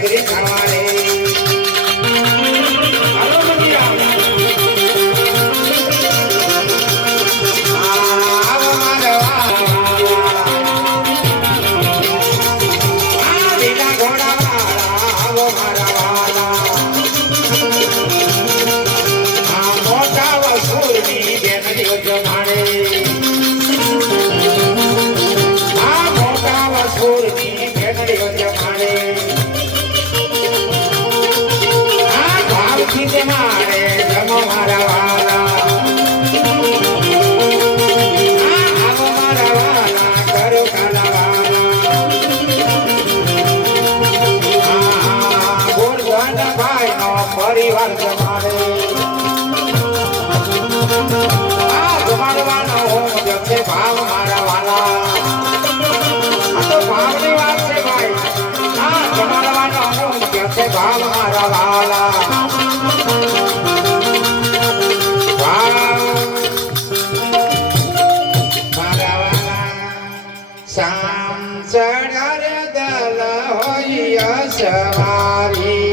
પગરી ખાવા રે હાલો મગિયા આવો મારવા આ લીલા ઘોડા વાળા આવો મારા વાલા આ મોટા વસુરની બેનડીઓ જમાડે આ મોટા વસુરની બેનડીઓ જમાડે આ ભાવથી જમાડે જમો મારા વાલા પરિવાર જમાડે આ જમાડવાનો હોમ જશે ભાવ મારા વાલા આ તો ભાવની વાત છે ભાઈ આ જમાડવાનો હોમ જશે ભાવ મારા વાલા ભાવ મારા વાલા સામ ચઢારે દલ હોય સવારી